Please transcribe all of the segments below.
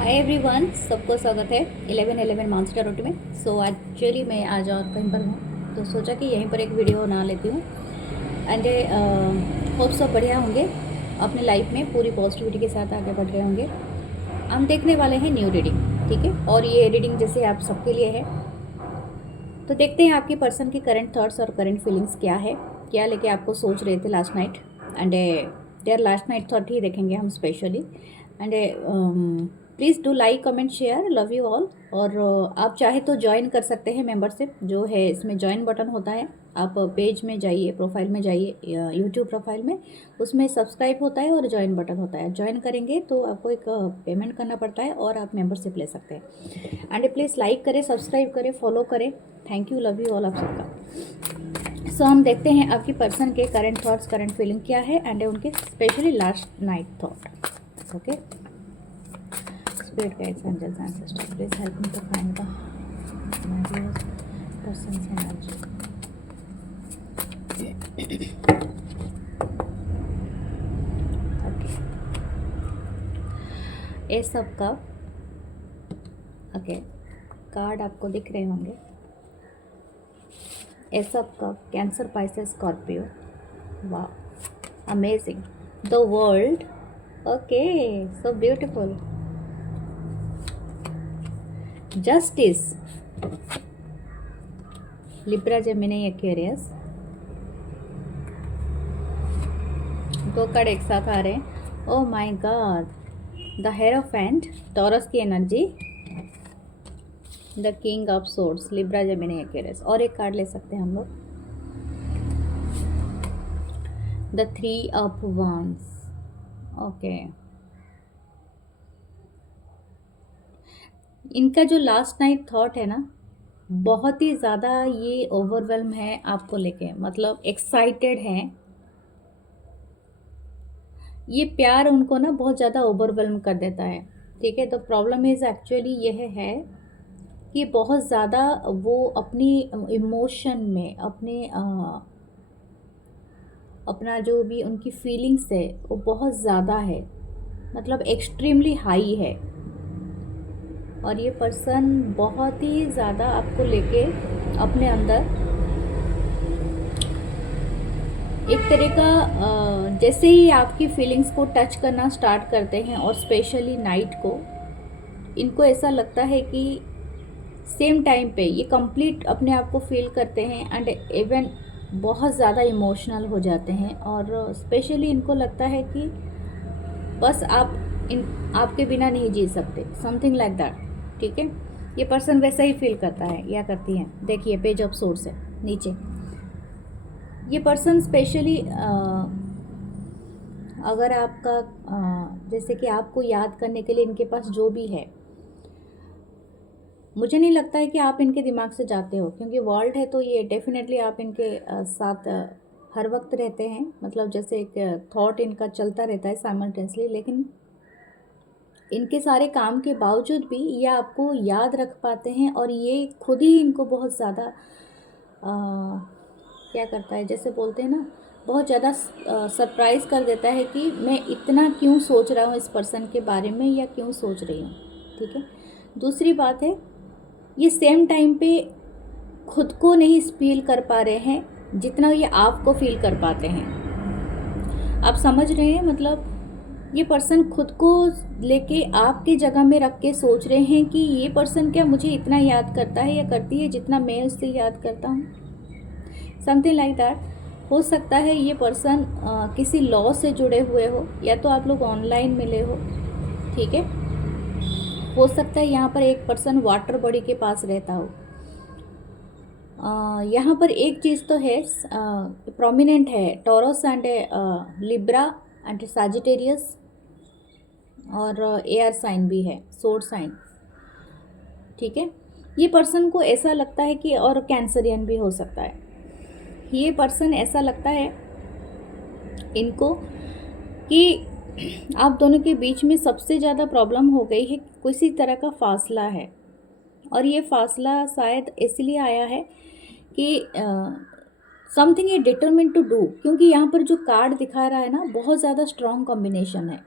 Hi everyone, सबको स्वागत है 11 मांस टारोट में। सो एक्चुअली मैं आज और कहीं पर हूँ तो सोचा कि यहीं पर एक वीडियो बना लेती हूँ। एंड होप सब बढ़िया होंगे, अपनी लाइफ में पूरी पॉजिटिविटी के साथ आगे बढ़ रहे होंगे। हम देखने वाले हैं न्यू रीडिंग, ठीक है। और ये रीडिंग जैसे आप सबके लिए है, तो देखते हैं आपकी पर्सन की करंट थॉट्स और करंट फीलिंग्स क्या है, क्या लेके आपको सोच रहे थे last night. And their last night thought ही देखेंगे हम specially. And please do like comment share, love you all. और आप चाहे तो ज्वाइन कर सकते हैं, मेंबरशिप जो है इसमें ज्वाइन बटन होता है। आप पेज में जाइए, प्रोफाइल में जाइए, यूट्यूब प्रोफाइल में, उसमें सब्सक्राइब होता है और ज्वाइन बटन होता है। ज्वाइन करेंगे तो आपको एक पेमेंट करना पड़ता है और आप मेंबरशिप ले सकते हैं। एंड प्लीज़ लाइक करें, सब्सक्राइब करें, फॉलो करें। Thank you, love you all आप सबका। सो हम देखते हैं आपकी पर्सन के करंट थॉट्स, करंट फीलिंग क्या है एंड उनके specially last night thought. Okay, spirit guides, angels, ancestors, please help me to find the my person's energy. Okay, ये सब का ओके कार्ड आपको दिख रहे होंगे। ये सब का कैंसर, पाइसेस, स्कॉर्पियो। वाह, amazing, the world. Okay, so beautiful, justice, Libra, Gemini, Aquarius. दो कार्ड एक साथ आ रहे हैं। Oh my God, the hierophant, Taurus की energy, the king of swords, Libra, Gemini, Aquarius. और एक कार्ड ले सकते हैं हम लोग, द 3 ऑफ वांड्स। ओके, इनका जो लास्ट नाइट थॉट है ना, बहुत ही ज़्यादा ये ओवरवेल्म है आपको लेके, मतलब एक्साइटेड हैं। ये प्यार उनको ना बहुत ज़्यादा ओवरवेल्म कर देता है, ठीक है। तो प्रॉब्लम इज़ एक्चुअली यह है कि बहुत ज़्यादा वो अपनी इमोशन में, अपना जो भी उनकी फीलिंग्स है वो बहुत ज़्यादा है, मतलब एक्सट्रीमली हाई है। और ये पर्सन बहुत ही ज़्यादा आपको लेके अपने अंदर एक तरह का जैसे ही आपकी फीलिंग्स को टच करना स्टार्ट करते हैं और स्पेशली नाइट को, इनको ऐसा लगता है कि सेम टाइम पे ये कंप्लीट अपने आप को फील करते हैं एंड इवन बहुत ज़्यादा इमोशनल हो जाते हैं। और स्पेशली इनको लगता है कि बस आपके बिना नहीं जी सकते, समथिंग लाइक दैट, ठीक है। ये पर्सन वैसा ही फील करता है या करती है। देखिए, पेज ऑफ सोर्स है नीचे। ये पर्सन स्पेशली अगर आपका जैसे कि आपको याद करने के लिए इनके पास जो भी है, मुझे नहीं लगता है कि आप इनके दिमाग से जाते हो, क्योंकि वर्ल्ड है तो ये डेफिनेटली आप इनके साथ हर वक्त रहते हैं। मतलब जैसे एक थॉट इनका चलता रहता है साइमल्टेनियसली, लेकिन इनके सारे काम के बावजूद भी ये आपको याद रख पाते हैं। और ये खुद ही इनको बहुत ज़्यादा क्या करता है, जैसे बोलते हैं ना, बहुत ज़्यादा सरप्राइज़ कर देता है कि मैं इतना क्यों सोच रहा हूँ इस पर्सन के बारे में या क्यों सोच रही हूँ, ठीक है। दूसरी बात है, ये सेम टाइम पे खुद को नहीं फील कर पा रहे हैं जितना ये आपको फील कर पाते हैं। आप समझ रहे हैं, मतलब ये पर्सन खुद को लेके आपके जगह में रख के सोच रहे हैं कि ये पर्सन क्या मुझे इतना याद करता है या करती है जितना मैं उससे याद करता हूँ, समथिंग लाइक दैट। हो सकता है ये पर्सन किसी लॉ से जुड़े हुए हो, या तो आप लोग ऑनलाइन मिले हो, ठीक है। हो सकता है यहाँ पर एक पर्सन वाटर बॉडी के पास रहता हो। यहाँ पर एक चीज़ तो है, प्रोमिनेंट है, taurus and Libra and Sagittarius, और एयर साइन भी है, सोड साइन, ठीक है। ये पर्सन को ऐसा लगता है कि, और कैंसरियन भी हो सकता है, ये पर्सन ऐसा लगता है इनको कि आप दोनों के बीच में सबसे ज़्यादा प्रॉब्लम हो गई है, किसी तरह का फासला है। और ये फासला शायद इसलिए आया है कि समथिंग ये डिटरमिन्ड टू डू, क्योंकि यहाँ पर जो कार्ड दिखा रहा है ना, बहुत ज़्यादा स्ट्रॉन्ग कॉम्बिनेशन है।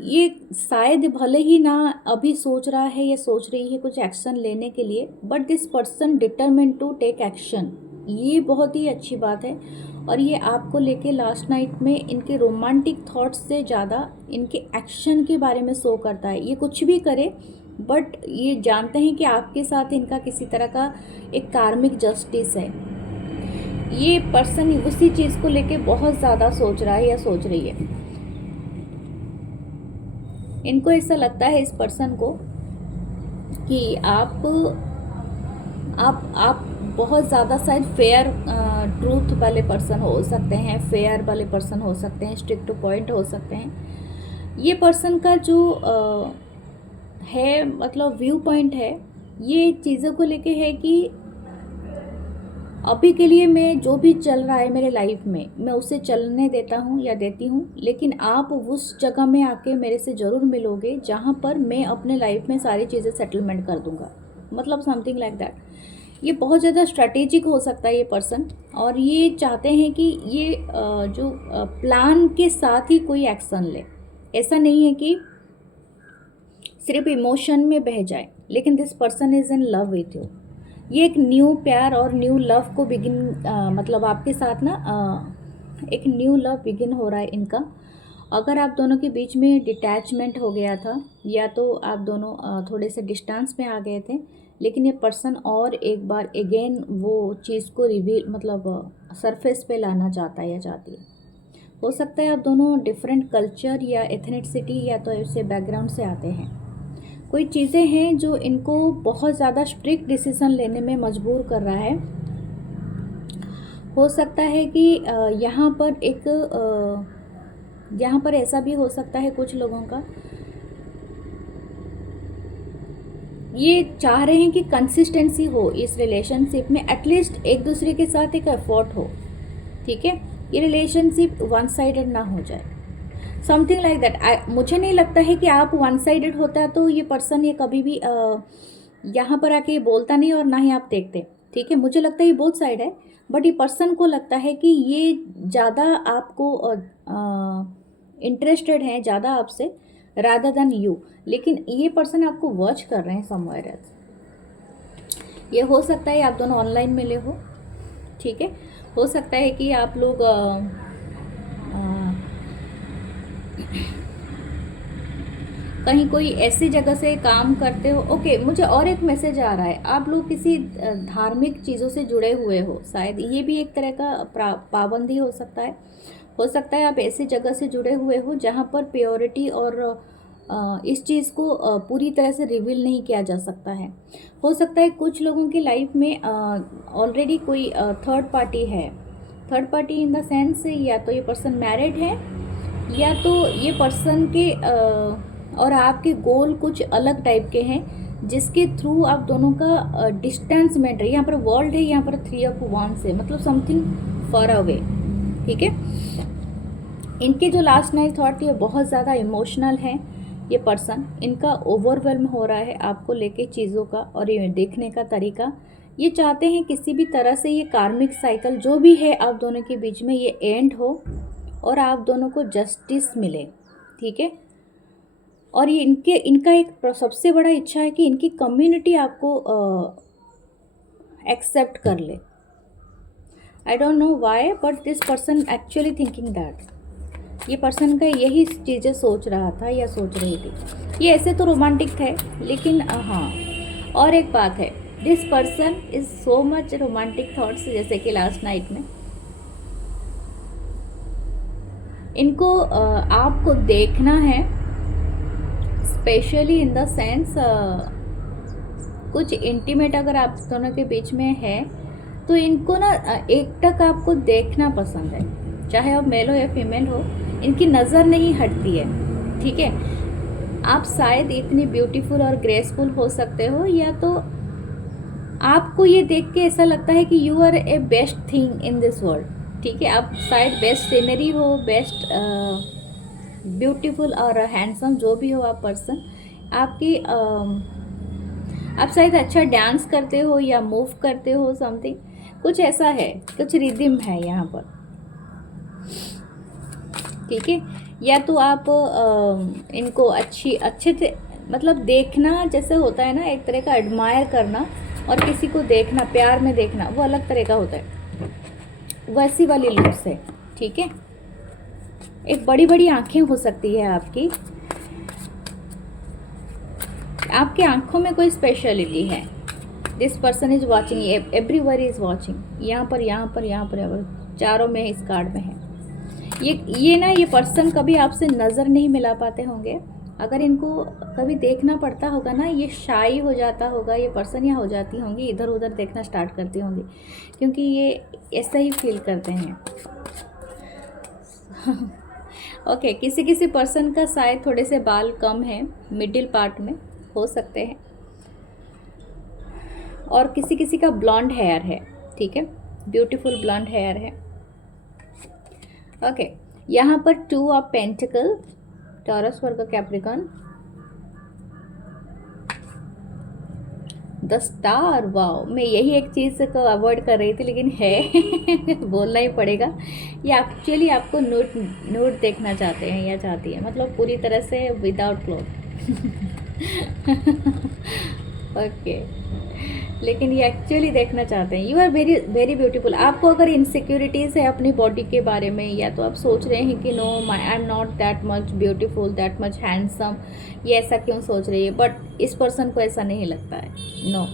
ये शायद भले ही ना अभी सोच रहा है या सोच रही है कुछ एक्शन लेने के लिए, but this person determined to take action. ये बहुत ही अच्छी बात है। और ये आपको लेके लास्ट नाइट में इनके रोमांटिक थॉट्स से ज़्यादा इनके एक्शन के बारे में शो करता है। ये कुछ भी करे, बट ये जानते हैं कि आपके साथ इनका किसी तरह का एक कार्मिक जस्टिस है। ये पर्सन उसी चीज़ को लेके बहुत ज़्यादा सोच रहा है या सोच रही है। इनको ऐसा लगता है इस पर्सन को कि आप बहुत ज़्यादा शायद फेयर ट्रूथ वाले पर्सन हो सकते हैं, फेयर वाले पर्सन हो सकते हैं, स्ट्रिक्ट टू पॉइंट हो सकते हैं। ये पर्सन का जो है मतलब व्यू पॉइंट है, ये चीज़ों को लेके है कि अभी के लिए मैं जो भी चल रहा है मेरे लाइफ में, मैं उसे चलने देता हूँ या देती हूँ, लेकिन आप उस जगह में आके मेरे से ज़रूर मिलोगे जहाँ पर मैं अपने लाइफ में सारी चीज़ें सेटलमेंट कर दूँगा, मतलब समथिंग लाइक दैट। ये बहुत ज़्यादा स्ट्रैटेजिक हो सकता है ये पर्सन, और ये चाहते हैं कि ये जो प्लान के साथ ही कोई एक्शन ले। ऐसा नहीं है कि सिर्फ इमोशन में बह जाए, लेकिन this person is in love with you. ये एक न्यू प्यार और न्यू लव को बिगिन मतलब आपके साथ ना एक न्यू लव बिगिन हो रहा है इनका। अगर आप दोनों के बीच में डिटैचमेंट हो गया था या तो आप दोनों थोड़े से डिस्टेंस में आ गए थे, लेकिन ये पर्सन और एक बार अगेन वो चीज़ को रिवील मतलब सरफेस पे लाना चाहता है या चाहती है। हो सकता है आप दोनों डिफरेंट कल्चर या एथनिसिटी या तो ऐसे बैकग्राउंड से आते हैं। कोई चीज़ें हैं जो इनको बहुत ज़्यादा स्ट्रिक्ट डिसीज़न लेने में मजबूर कर रहा है। हो सकता है कि यहाँ पर ऐसा भी हो सकता है कुछ लोगों का, ये चाह रहे हैं कि कंसिस्टेंसी हो इस रिलेशनशिप में, एटलीस्ट एक दूसरे के साथ एक एफर्ट हो, ठीक है। ये रिलेशनशिप वन साइडेड ना हो जाए, समथिंग लाइक दैट। मुझे नहीं लगता है कि आप वन साइडेड होता तो ये पर्सन ये कभी भी यहाँ पर आके बोलता नहीं और ना ही आप देखते, ठीक है। मुझे लगता है ये बोथ साइड है, बट ये पर्सन को लगता है कि ये ज़्यादा आपको इंटरेस्टेड है ज़्यादा आपसे रादर देन यू, लेकिन ये पर्सन आपको वॉच कर रहे हैं समवेयर एल्स। ये हो सकता है आप दोनों ऑनलाइन मिले हो, ठीक है। हो सकता है कि आप लोग कहीं कोई ऐसी जगह से काम करते हो। ओके, मुझे और एक मैसेज आ रहा है, आप लोग किसी धार्मिक चीज़ों से जुड़े हुए हो, शायद ये भी एक तरह का पाबंदी हो सकता है। हो सकता है आप ऐसी जगह से जुड़े हुए हो जहाँ पर प्योरिटी और इस चीज़ को पूरी तरह से रिवील नहीं किया जा सकता है। हो सकता है कुछ लोगों की लाइफ में ऑलरेडी कोई थर्ड पार्टी है। Third party in the sense या तो ये पर्सन मैरिड है या तो ये पर्सन के और आपके गोल कुछ अलग टाइप के हैं, जिसके थ्रू आप दोनों का डिस्टेंस मेंटेन। यहाँ पर वर्ल्ड है, यहाँ पर 3 ऑफ वांड्स है, मतलब समथिंग फॉर अवे, ठीक है। इनके जो लास्ट नाइट थॉट ये बहुत ज़्यादा इमोशनल है। ये पर्सन इनका ओवरवेल्म हो रहा है आपको लेके चीज़ों का और ये देखने का तरीका। ये चाहते हैं किसी भी तरह से ये कार्मिक साइकिल जो भी है आप दोनों के बीच में ये एंड हो और आप दोनों को जस्टिस मिले, ठीक है। और ये इनका एक सबसे बड़ा इच्छा है कि इनकी कम्युनिटी आपको एक्सेप्ट कर ले। I don't know why, but this person actually thinking that. ये पर्सन का यही चीज़ें सोच रहा था या सोच रही थी। ये ऐसे तो रोमांटिक थे, लेकिन हाँ, और एक बात है, this person is so much romantic thoughts, जैसे कि लास्ट नाइट में इनको आपको देखना है, स्पेशली इन द सेंस कुछ इंटीमेट अगर आप दोनों के बीच में है तो इनको ना एकटक आपको देखना पसंद है, चाहे आप मेल हो या फीमेल हो, इनकी नज़र नहीं हटती है, ठीक है। आप शायद इतनी ब्यूटीफुल और ग्रेसफुल हो सकते हो, या तो आपको ये देख के ऐसा लगता है कि you are a best thing in this world, ठीक है। आप शायद बेस्ट सीनरी हो, बेस्ट ब्यूटीफुल और हैंडसम जो भी हो आप पर्सन, आपकी आप शायद अच्छा डांस करते हो या मूव करते हो, समथिंग कुछ ऐसा है, कुछ रिदम है यहाँ पर, ठीक है। या तो आप इनको अच्छे से मतलब देखना जैसे होता है ना, एक तरह का एडमायर करना और किसी को देखना, प्यार में देखना, वो अलग तरह का होता है, वैसी वाली लुक्स है। ठीक है, एक बड़ी बड़ी आंखें हो सकती है आपकी, आपकी आंखों में कोई स्पेशलिटी है। This person is watching, everyone is watching, यहाँ पर यहाँ पर यहाँ पर चारों में इस कार्ड में है। ये ना, ये पर्सन कभी आपसे नज़र नहीं मिला पाते होंगे। अगर इनको कभी देखना पड़ता होगा ना, ये शाई हो जाता होगा ये पर्सन, या हो जाती होंगी, इधर उधर देखना स्टार्ट करती होंगी, क्योंकि ये ऐसा ही फील करते हैं। ओके, किसी किसी पर्सन का शायद थोड़े से बाल कम है, मिडिल पार्ट में हो सकते हैं, और किसी किसी का ब्लॉन्ड हेयर है। ठीक है, ब्यूटीफुल ब्लॉन्ड हेयर है। ओके, यहाँ पर 2 of pentacle, taurus, Virgo, Capricorn, the star. Wow, मैं यही एक चीज़ को अवॉइड कर रही थी, लेकिन है बोलना ही पड़ेगा। ये एक्चुअली आपको नूड देखना चाहते हैं या चाहती है, मतलब पूरी तरह से विदाउट क्लोथ। ओके, लेकिन ये एक्चुअली देखना चाहते हैं। You are very very beautiful. आपको अगर इनसिक्योरिटीज़ है अपनी बॉडी के बारे में, या तो आप सोच रहे हैं कि no I am not that much beautiful, that much handsome, ये ऐसा क्यों सोच रही है, बट इस पर्सन को ऐसा नहीं लगता है। No,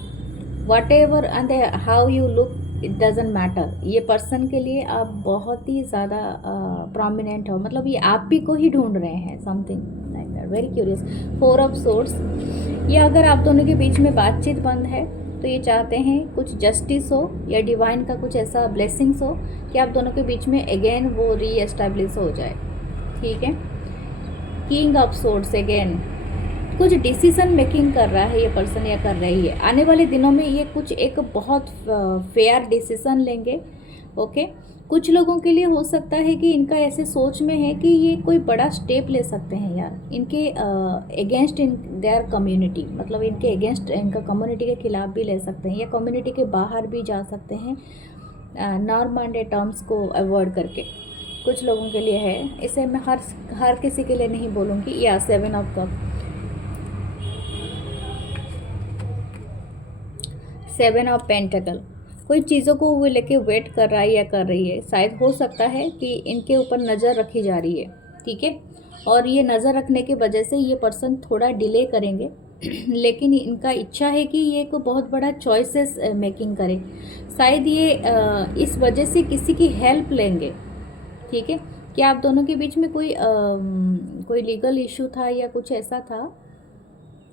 whatever and how you look, it doesn't matter. ये पर्सन के लिए आप बहुत ही ज़्यादा प्रोमिनेंट हो, मतलब ये आप ही को ही ढूंढ रहे हैं, something like that, very curious. 4 of swords, ये अगर आप दोनों के बीच में बातचीत बंद है तो ये चाहते हैं कुछ जस्टिस हो या डिवाइन का कुछ ऐसा ब्लेसिंग्स हो कि आप दोनों के बीच में अगेन वो री एस्टेब्लिश हो जाए। ठीक है, किंग ऑफ सोर्ड्स, अगेन कुछ डिसीजन मेकिंग कर रहा है ये पर्सन या कर रही है। आने वाले दिनों में ये कुछ एक बहुत फेयर डिसीजन लेंगे। ओके, कुछ लोगों के लिए हो सकता है कि इनका ऐसे सोच में है कि ये कोई बड़ा स्टेप ले सकते हैं यार, इनके अगेंस्ट इन देयर कम्युनिटी, मतलब इनके अगेंस्ट, इनका कम्युनिटी के खिलाफ भी ले सकते हैं, या कम्युनिटी के बाहर भी जा सकते हैं, नॉर्म एंड टर्म्स को अवॉइड करके। कुछ लोगों के लिए है, इसे मैं हर किसी के लिए नहीं बोलूँगी। या 7 ऑफ कप, 7 ऑफ पेंटिकल, कोई चीज़ों को वो लेके वेट कर रहा है या कर रही है। शायद हो सकता है कि इनके ऊपर नज़र रखी जा रही है। ठीक है, और ये नज़र रखने की वजह से ये पर्सन थोड़ा डिले करेंगे लेकिन इनका इच्छा है कि ये एक बहुत बड़ा चॉइसेस मेकिंग करे। शायद ये इस वजह से किसी की हेल्प लेंगे। ठीक है, कि आप दोनों के बीच में कोई लीगल इशू था या कुछ ऐसा था,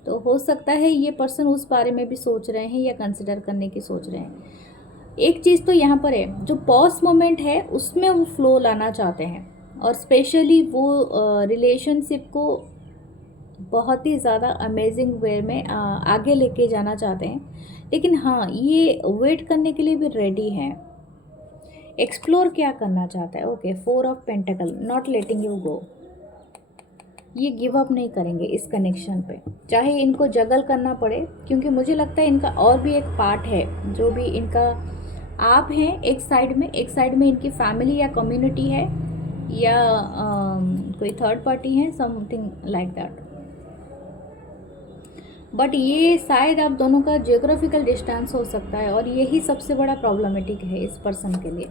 तो हो सकता है ये पर्सन उस बारे में भी सोच रहे हैं या कंसिडर करने की सोच रहे हैं। एक चीज़ तो यहाँ पर है, जो पॉज मोमेंट है उसमें वो फ्लो लाना चाहते हैं, और स्पेशली वो रिलेशनशिप को बहुत ही ज़्यादा अमेजिंग वे में आगे लेके जाना चाहते हैं। लेकिन हाँ, ये वेट करने के लिए भी रेडी हैं। एक्सप्लोर क्या करना चाहता है। Okay, 4 of pentacle, not letting you go, ये गिव अप नहीं करेंगे इस कनेक्शन पे, चाहे इनको जगल करना पड़े, क्योंकि मुझे लगता है इनका और भी एक पार्ट है, जो भी इनका आप हैं एक साइड में इनकी फैमिली या कम्युनिटी है, या कोई थर्ड पार्टी है, समथिंग लाइक दैट। बट ये शायद आप दोनों का जियोग्राफिकल डिस्टेंस हो सकता है, और यही सबसे बड़ा प्रॉब्लमेटिक है इस पर्सन के लिए।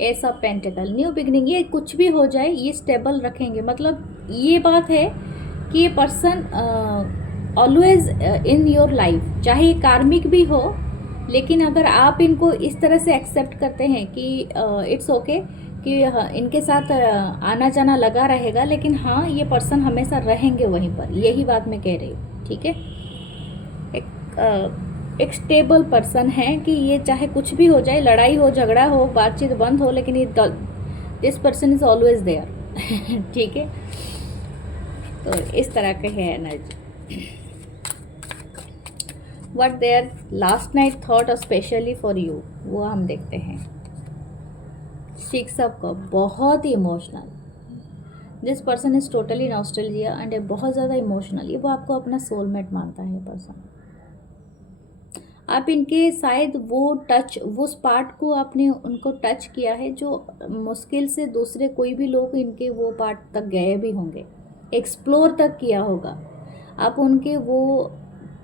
S of pentacle, new beginning, ये कुछ भी हो जाए ये स्टेबल रखेंगे। मतलब ये बात है कि ये person always in your life, चाहे ये कार्मिक भी हो, लेकिन अगर आप इनको इस तरह से एक्सेप्ट करते हैं कि इट्स ओके कि इनके साथ आना जाना लगा रहेगा, लेकिन हाँ ये पर्सन हमेशा रहेंगे वहीं पर, यही बात मैं कह रही हूँ। ठीक है, एक स्टेबल पर्सन है कि ये चाहे कुछ भी हो जाए, लड़ाई हो, झगड़ा हो, बातचीत बंद हो, लेकिन ये this person is always there. ठीक है, तो इस तरह के है energy. What their last night thought specially for you, वो हम देखते हैं। 6 ऑफ कप, बहुत ही emotional, this person is totally nostalgia and बहुत ज़्यादा इमोशनल, ये वो आपको अपना सोलमेट मानता है पर्सन। आप इनके शायद वो टच, उस पार्ट को आपने उनको टच किया है जो मुश्किल से दूसरे कोई भी लोग इनके वो पार्ट तक गए भी होंगे, एक्सप्लोर तक किया होगा। आप उनके वो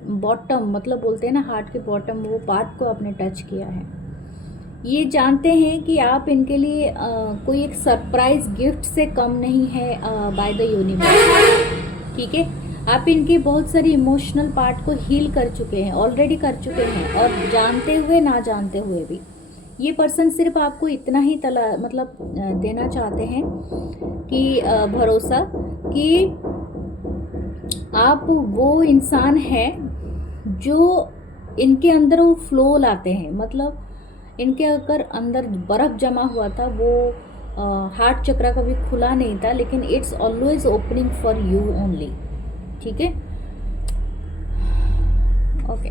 बॉटम, मतलब बोलते हैं ना हार्ट के बॉटम, वो पार्ट को आपने टच किया है। ये जानते हैं कि आप इनके लिए कोई एक सरप्राइज गिफ्ट से कम नहीं है बाय द यूनिवर्स। ठीक है, आप इनके बहुत सारी इमोशनल पार्ट को हील कर चुके हैं, ऑलरेडी कर चुके हैं, और जानते हुए ना जानते हुए भी। ये पर्सन सिर्फ आपको इतना ही मतलब देना चाहते हैं कि भरोसा कि आप वो इंसान हैं जो इनके अंदर वो फ्लो लाते हैं। मतलब इनके अगर अंदर बर्फ़ जमा हुआ था, वो हार्ट चक्रा कभी खुला नहीं था, लेकिन it's always opening for you only. ठीक है, okay.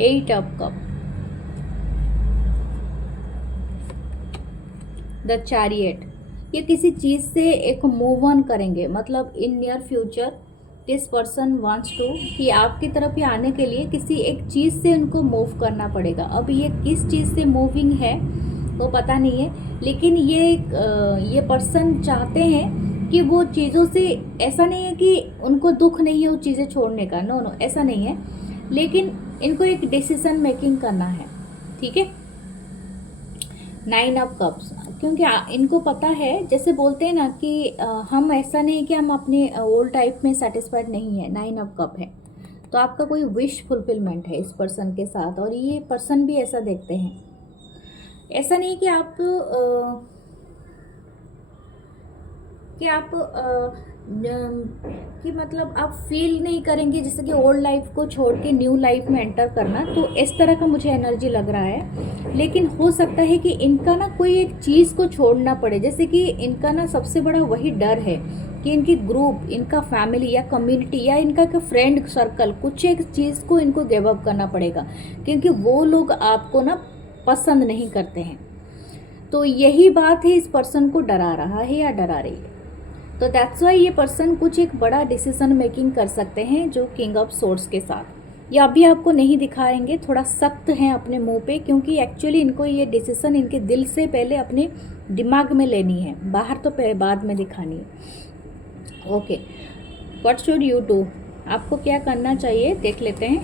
8 of cup, the chariot. ये किसी चीज़ से एक मूव ऑन करेंगे, मतलब in near future this person wants to, कि आपकी तरफ ही आने के लिए किसी एक चीज़ से उनको मूव करना पड़ेगा। अब ये किस चीज़ से मूविंग है वो पता नहीं है, लेकिन ये पर्सन चाहते हैं कि वो चीज़ों से, ऐसा नहीं है कि उनको दुख नहीं है वो चीज़ें छोड़ने का, नो नो ऐसा नहीं है, लेकिन इनको एक डिसीजन मेकिंग करना है। ठीक है, 9 ऑफ कप्स, क्योंकि इनको पता है, जैसे बोलते हैं ना कि हम ऐसा नहीं कि हम अपने ओल्ड टाइप में सेटिस्फाइड नहीं है। 9 ऑफ कप है तो आपका कोई विश फुलफिलमेंट है इस पर्सन के साथ, और ये पर्सन भी ऐसा देखते हैं। ऐसा नहीं कि आप कि मतलब आप फील नहीं करेंगे जैसे कि ओल्ड लाइफ को छोड़ के न्यू लाइफ में एंटर करना, तो इस तरह का मुझे एनर्जी लग रहा है। लेकिन हो सकता है कि इनका ना कोई एक चीज़ को छोड़ना पड़े, जैसे कि इनका ना सबसे बड़ा वही डर है कि इनकी ग्रुप, इनका फैमिली या कम्युनिटी या इनका फ्रेंड सर्कल, कुछ एक चीज़ को इनको गिव अप करना पड़ेगा, क्योंकि वो लोग आपको ना पसंद नहीं करते हैं। तो यही बात है इस पर्सन को डरा रहा है या डरा रही है। तो दैट्स वाई ये पर्सन कुछ एक बड़ा डिसीजन मेकिंग कर सकते हैं जो किंग ऑफ सोर्ड्स के साथ। ये अभी आपको नहीं दिखाएंगे, थोड़ा सख्त हैं अपने मुंह पे, क्योंकि एक्चुअली इनको ये डिसीजन इनके दिल से पहले अपने दिमाग में लेनी है, बाहर तो बाद में दिखानी है। Okay, what should you do, आपको क्या करना चाहिए देख लेते हैं।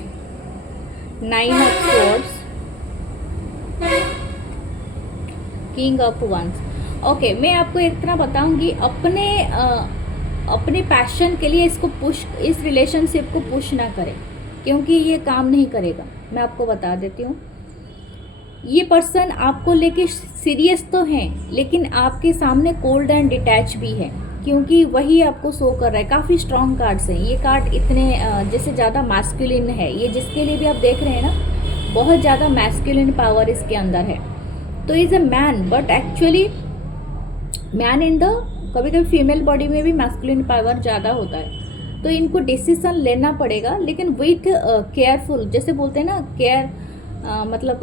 9 of swords, king of wands. Okay, मैं आपको एक तरह बताऊंगी, अपने पैशन के लिए इसको पुश, इस रिलेशनशिप को पुश ना करें, क्योंकि ये काम नहीं करेगा। मैं आपको बता देती हूँ, ये पर्सन आपको लेके सीरियस तो हैं, लेकिन आपके सामने कोल्ड एंड डिटैच भी है, क्योंकि वही आपको शो कर रहा है। काफ़ी स्ट्रॉन्ग कार्ड्स हैं ये कार्ड, इतने जैसे ज़्यादा मैस्कुलिन है ये, जिसके लिए भी आप देख रहे हैं ना, बहुत ज़्यादा मैस्कुलिन पावर इसके अंदर है। तो is a man, but actually man in the, कभी कभी फीमेल बॉडी में भी मैस्कुलिन पावर ज़्यादा होता है। तो इनको डिसीजन लेना पड़ेगा, लेकिन विथ केयरफुल, जैसे बोलते हैं ना केयर, मतलब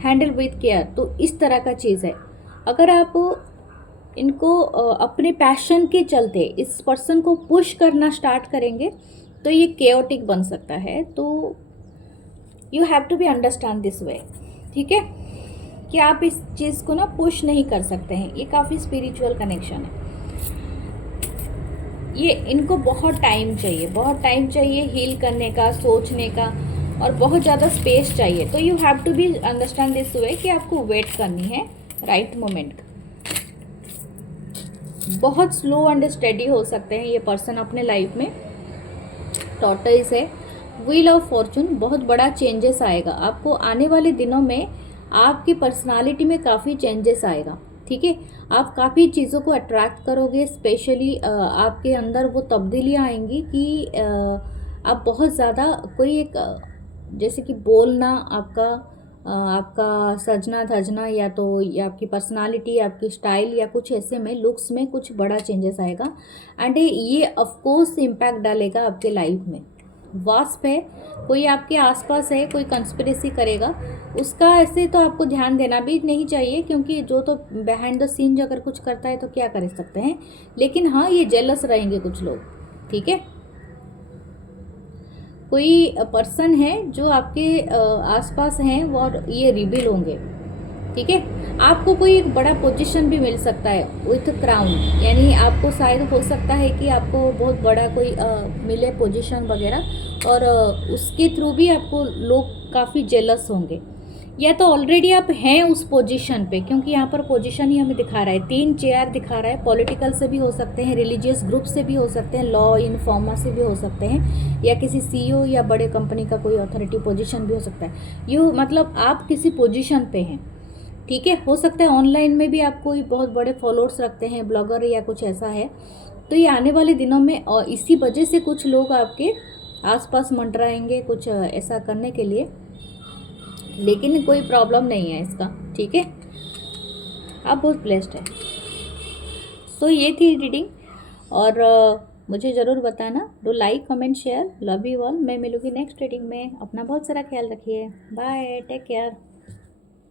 हैंडल विथ केयर। तो इस तरह का चीज़ है। अगर आप इनको अपने पैशन के चलते इस पर्सन को पुश करना स्टार्ट करेंगे तो ये केओटिक बन सकता है। तो you have to be understand this way, ठीक है, कि आप इस चीज़ को ना पुश नहीं कर सकते हैं। ये काफ़ी स्पिरिचुअल कनेक्शन है। ये इनको बहुत टाइम चाहिए, बहुत टाइम चाहिए हील करने का, सोचने का, और बहुत ज़्यादा स्पेस चाहिए। तो you have to be understand this way कि आपको वेट करनी है राइट मोमेंट। बहुत स्लो एंड स्टेडी हो सकते हैं ये पर्सन अपने लाइफ में। टॉर्टोइस है, व्हील ऑफ फॉर्चून, बहुत बड़ा चेंजेस आएगा आपको आने वाले दिनों में। आपकी पर्सनालिटी में काफ़ी चेंजेस आएगा, ठीक है। आप काफ़ी चीज़ों को अट्रैक्ट करोगे, स्पेशली आपके अंदर वो तब्दीलियाँ आएंगी कि आप बहुत ज़्यादा कोई एक जैसे कि बोलना, आपका सजना धजना, या तो या आपकी पर्सनालिटी, आपकी स्टाइल, या कुछ ऐसे में लुक्स में कुछ बड़ा चेंजेस आएगा। एंड ये ऑफकोर्स इम्पैक्ट डालेगा आपके लाइफ में। वास्प है, कोई आपके आसपास है, कोई कंस्पिरेसी करेगा, उसका ऐसे तो आपको ध्यान देना भी नहीं चाहिए, क्योंकि जो तो बिहाइंड द सीन अगर कुछ करता है तो क्या कर सकते हैं। लेकिन हाँ, ये जेलस रहेंगे कुछ लोग, ठीक है। कोई पर्सन है जो आपके आसपास हैं वो, और ये रिवील होंगे, ठीक है। आपको कोई एक बड़ा पोजीशन भी मिल सकता है विथ क्राउन, यानी आपको शायद हो सकता है कि आपको बहुत बड़ा कोई मिले पोजीशन वगैरह, और उसके थ्रू भी आपको लोग काफ़ी जेलस होंगे, या तो ऑलरेडी आप हैं उस पोजीशन पे, क्योंकि यहाँ पर पोजीशन ही हमें दिखा रहा है, 3 चेयर दिखा रहा है। पॉलिटिकल से भी हो सकते हैं, रिलीजियस ग्रुप से भी हो सकते हैं, लॉ इन फॉर्मा से भी हो सकते हैं, या किसी सीईओ या बड़े कंपनी का कोई अथॉरिटी पोजीशन भी हो सकता है। यू मतलब आप किसी पोजीशन पे हैं, ठीक है। हो सकता है ऑनलाइन में भी आप कोई बहुत बड़े फॉलोअर्स रखते हैं, ब्लॉगर या कुछ ऐसा है। तो ये आने वाले दिनों में और इसी वजह से कुछ लोग आपके आसपास मंडराएंगे कुछ ऐसा करने के लिए, लेकिन कोई प्रॉब्लम नहीं है इसका, ठीक है। आप बहुत ब्लेस्ड है। सो ये थी रीडिंग, और मुझे ज़रूर बताना। Do like comment share, love you all. मैं मिलूँगी नेक्स्ट रीडिंग में। अपना बहुत सारा ख्याल रखिए। Bye, take care.